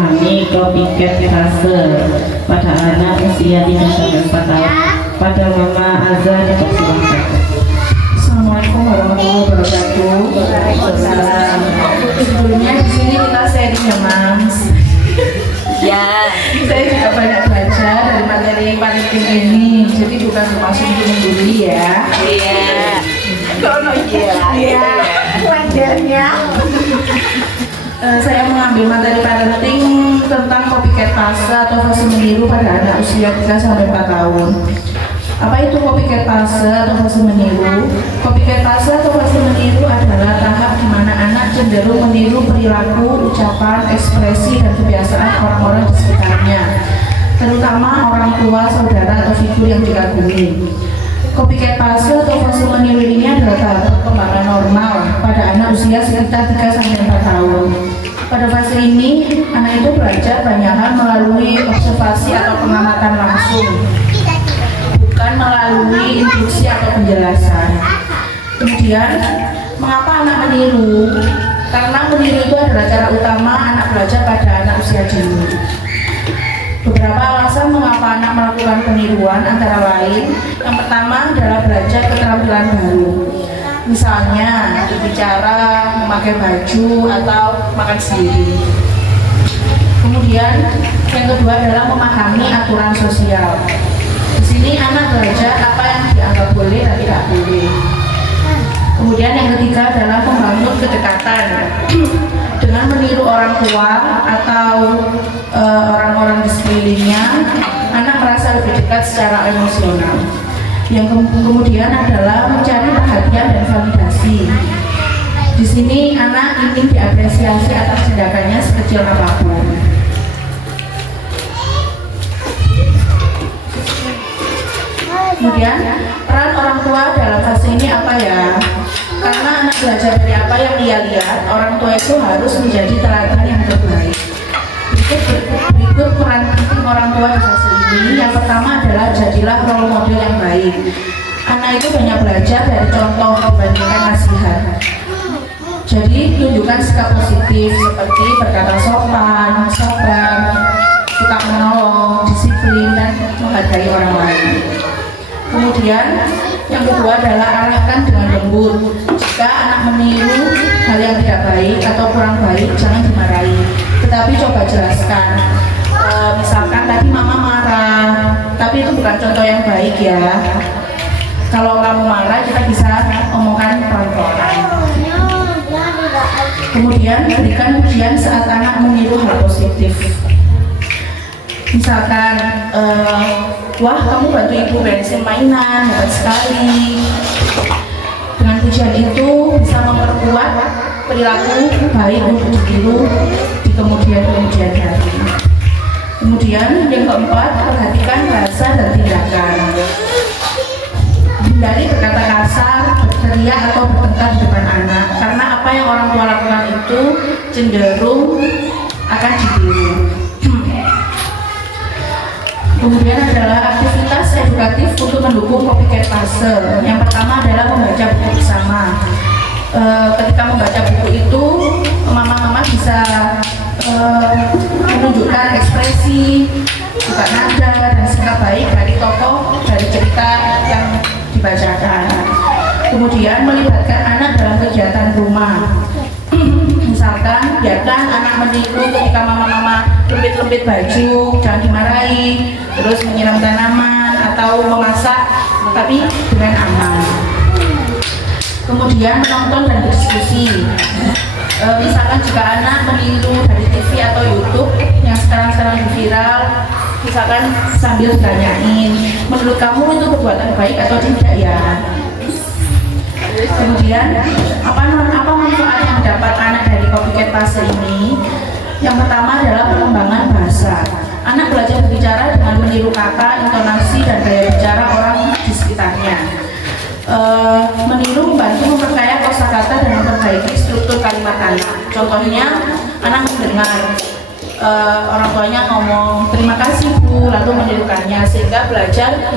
memahami copycat fase pada anak usia 3-4 tahun. Pada Mama Azza dipersilahkan. Assalamualaikum warahmatullahi wabarakatuh. Waalaikumsalam. Sebelumnya di sini kita sharing ya, Mams. Ya, Saya juga banyak belajar dari materi parenting ini, jadi bukan termasuk menggurui ya. iya. Kono Iya, wajarnya. Saya mengambil materi parenting tentang copycat fase atau fase meniru pada anak usia 3-4 tahun. Apa itu copycat fase atau fase meniru? Copycat fase atau fase meniru adalah tahap di mana anak cenderung meniru perilaku, ucapan, ekspresi, dan kebiasaan orang-orang di sekitarnya, terutama orang tua, saudara, atau figur yang dikagumi. Copycat fase atau fase meniru ini adalah tahap perkembangan normal pada anak usia sekitar 3-4 tahun. Pada fase ini, anak itu belajar banyak hal melalui observasi atau pengamatan langsung, bukan melalui instruksi atau penjelasan. Kemudian, mengapa anak meniru? Karena meniru itu adalah cara utama anak belajar pada anak usia dini. Beberapa alasan mengapa anak melakukan peniruan antara lain, yang pertama adalah belajar keterampilan baru. Misalnya, berbicara, memakai baju, atau makan sendiri. Kemudian, yang kedua adalah memahami aturan sosial. Di sini anak belajar apa yang dianggap boleh dan tidak boleh. Kemudian yang ketiga adalah membangun kedekatan. Dengan meniru orang tua atau orang-orang di sekelilingnya, anak merasa lebih dekat secara emosional. Yang kemudian adalah mencari perhatian dan validasi. Di sini anak ingin diapresiasi atas tindakannya sekecil apapun. Kemudian peran orang tua dalam fase ini apa ya? Karena anak belajar dari apa yang dia lihat, orang tua itu harus menjadi teladan yang terbaik. Berikut peran penting orang tua di fase ini. Yang pertama adalah jadilah role model yang baik. Anak itu banyak belajar dari contoh dibandingkan nasihat. Jadi tunjukkan sikap positif seperti berkata sopan, sabar, suka menolong, disiplin, dan menghargai orang lain. Kemudian yang kedua adalah arahkan dengan lembut. Jika anak meniru hal yang tidak baik atau kurang baik, jangan dimarahi, tetapi coba jelaskan. Misalkan tadi mama marah, tapi itu bukan contoh yang baik ya. Kalau kamu marah, kita bisa omongkan pelan-pelan. Kemudian berikan pujian saat anak meniru hal positif. Misalkan, wah kamu bantu ibu bensin mainan, hebat sekali. Dengan pujian itu bisa memperkuat perilaku baik untuk ditiru di kemudian hari. Kemudian yang keempat, perhatikan bahasa dan tindakan. Hindari berkata kasar, berteriak atau bertengkar di depan anak, karena apa yang orang tua lakukan itu cenderung akan ditiru. Kemudian adalah aktivitas edukatif untuk mendukung copycat fase. Yang pertama adalah membaca buku bersama. Ketika membaca buku itu, mama-mama bisa menunjukkan ekspresi, juga nada dan sikap baik dari tokoh dari cerita yang dibacakan. Kemudian melibatkan anak dalam kegiatan rumah. Misalkan biarkan anak meniru ketika mama-mama lempit-lempit baju, jangan dimarahi, terus menyiram tanaman atau memasak, tapi dengan aman. Kemudian menonton dan berdiskusi. Misalkan jika anak meniru dari TV atau YouTube yang sekarang viral, misalkan sambil tanyain, menurut kamu itu perbuatan baik atau tidak ya? Kemudian apa manfaat yang dapat anak dari copycat fase ini? Yang pertama adalah pengembangan bahasa. Anak belajar berbicara dengan meniru kata, intonasi, dan gaya bicara orang di sekitarnya. Meniru membantu memperkaya kosakata dan memperbaiki struktur kalimat anak. Contohnya, anak mendengar orang tuanya ngomong terima kasih bu, lalu menirukannya, sehingga belajar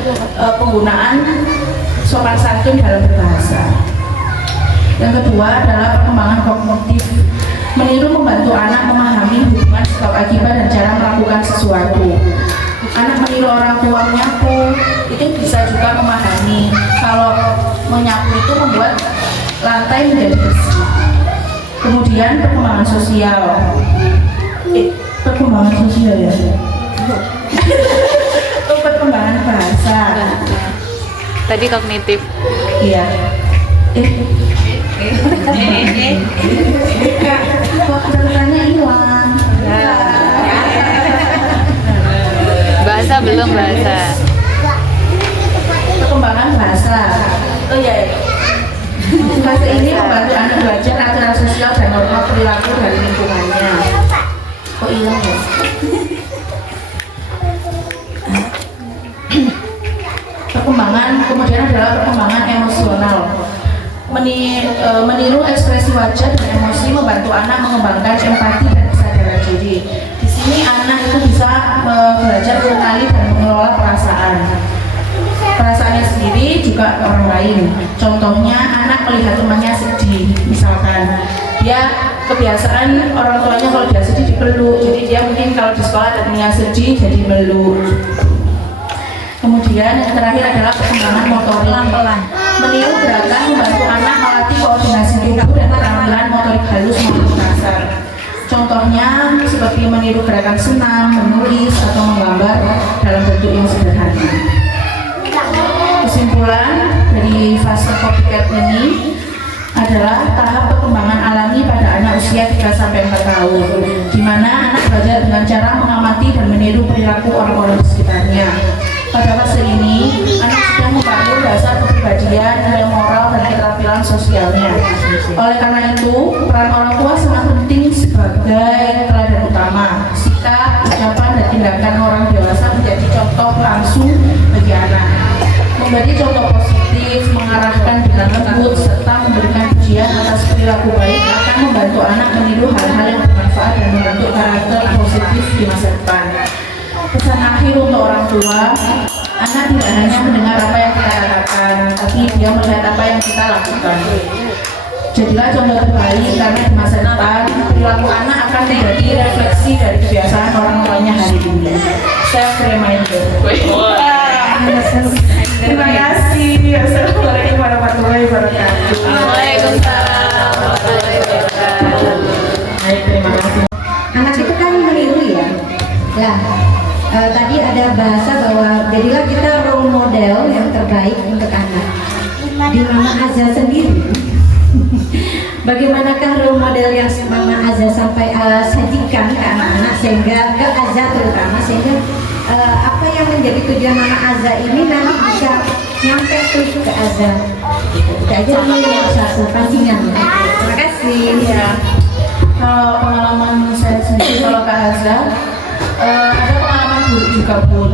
penggunaan sopan santun dalam berbahasa. Yang kedua adalah perkembangan kognitif. Meniru membantu anak memahami hubungan sikap sebab akibat dan cara melakukan sesuatu. Anak meniru orang tua menyapu, itu bisa juga memahami kalau menyapu itu membuat lantai menjadi bersih. Kemudian perkembangan sosial. Perkembangan sosial ya. Perkembangan bahasa. Tadi kognitif. Iya. Kok ceritanya hilang? Bahasa belum bahasa. Perkembangan bahasa. Oh iya. Bahasa ini membantu anak belajar aturan sosial dan norma perilaku dari lingkungannya. Kok hilang ya? Perkembangan, kemudian adalah perkembangan emosional. Meniru ekspresi wajah dan emosi membantu anak mengembangkan empati dan kesadaran diri. Di sini anak itu bisa belajar mengenali dan mengelola perasaannya sendiri juga orang lain. Contohnya anak melihat temannya sedih, misalkan dia kebiasaan orang tuanya kalau dia sedih dipeluk, jadi dia mungkin kalau di sekolah temannya sedih jadi meluk. Kemudian yang terakhir adalah perkembangan motorik. Meniru gerakan membantu anak melatih koordinasi tubuh dan keterampilan motorik halus maupun kasar. Contohnya seperti meniru gerakan senam, menulis, atau menggambar dalam bentuk yang sederhana. Kesimpulan dari fase copycat ini adalah tahap perkembangan alami pada anak usia 3-4 tahun, di mana anak belajar dengan cara mengamati dan meniru perilaku orang-orang di sekitarnya. Pada fase ini, anak sudah membangun dasar kepribadian, nilai moral, dan keterampilan sosialnya. Oleh karena itu, peran orang tua sangat penting sebagai teladan utama. Sikap, ucapan, dan tindakan orang dewasa menjadi contoh langsung bagi anak. Memberi contoh positif, mengarahkan dengan lembut, serta memberikan pujian atas perilaku baik akan membantu anak meniru hal-hal yang bermanfaat dan membentuk karakter positif di masa depan. Pesan akhir untuk orang tua, anak tidak hanya mendengar apa yang kita katakan, tapi dia melihat apa yang kita lakukan. Jadilah contoh terbaik karena di masa depan perilaku anak akan menjadi refleksi dari kebiasaan orang tuanya hari ini. Self reminder. Terima kasih. Assalamualaikum warahmatullahi wabarakatuh. Waalaikumsalam warahmatullahi wabarakatuh. Baik, terima kasih. Anak itu kan meniru ya. Nah, tadi ada bahasa bahwa jadilah kita role model yang terbaik untuk anak. Di Mama Azza sendiri, bagaimanakah role model yang Mama Azza sampai sajikan ke anak-anak sehingga ke Azza terutama sehingga apa yang menjadi tujuan Mama Azza ini memang bisa nyampe ke Azza. Kita aja yang satu pancingan. Terima kasih. Ya. Kalau pengalaman saya sendiri kalau ke Azza, ada pengalaman buruk juga pun.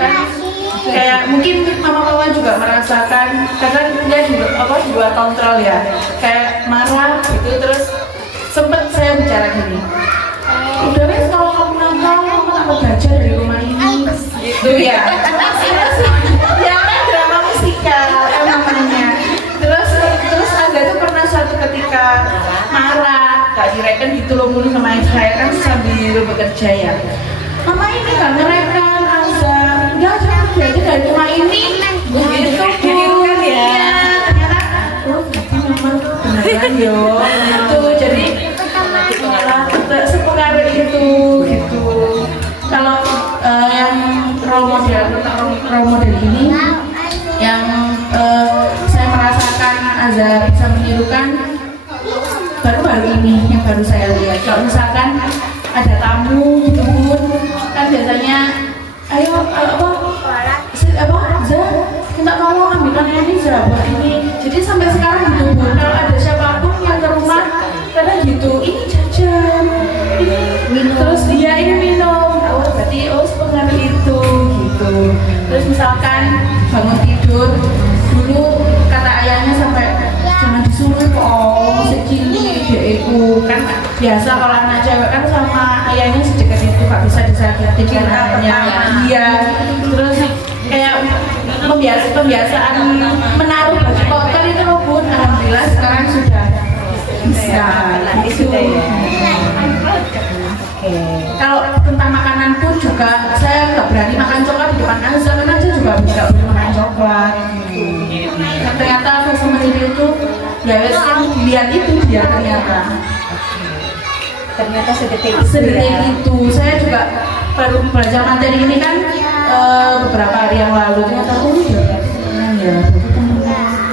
Kan kayak mungkin mama-mama juga merasakan, kadang dia di luar kontrol ya, kayak marah gitu. Terus sempet saya bicara gini, udah deh kalau kamu nakal, kamu tak mau belajar dari rumah ini gitu ya. Ya kan drama musikal namanya. Terus ada tuh pernah suatu ketika marah, gak direken gitu loh mulu sama saya kan sambil bekerja ya. Mama ini gak ngereken Azza, udah jangan belajar dari rumah ini begitu kan ya. Ternyata berarti memang beneran yo gitu. Jadi sepengaruh itu gitu. Kalau yang role model ini yang saya merasakan Azza bisa menirukan baru-baru ini yang baru saya lihat. Kalau misalkan ada tamu gitu pun kan biasanya ayo Azza minta tolong ambilkan ini buat ini. Jadi sampai sekarang gitu pun kalau ada siapapun yang ke rumah kadang gitu, ini jajan, ini minum, terus dia ini minum, berarti sepengaruh itu gitu. Terus misalkan bangun tidur dulu kata ayahnya sampai jangan disuruh kok secili deku kan biasa kalau anak cewek kan sama ayahnya sedekat itu gak bisa disakiti kan ayahnya dia. Terus kayak pembiasaan menaruh baju kotor itu loh bun, alhamdulillah sekarang sudah bisa itu. Oke. Kalau tentang makanan pun juga saya nggak berani makan coklat di depan Azza karena Azza juga nggak boleh makan coklat. Nah, ternyata fase meniru itu ya wes yang dilihat itu dia ternyata. Ternyata sedetik itu Sedetik ya. itu saya juga baru belajar materi ini kan beberapa hari yang lalu ternyata oh ya ya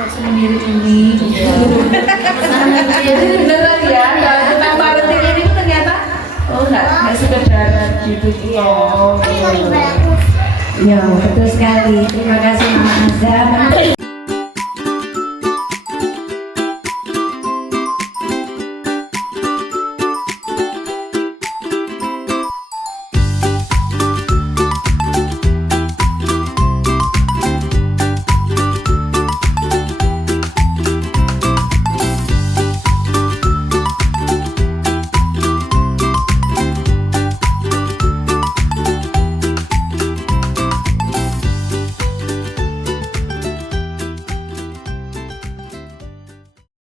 fase meniru ini. Jadi beneran ya kalau tentang materi ini tuh ternyata oh nggak sekedar gitu loh. Ya, betul sekali. Terima kasih Mama Azza.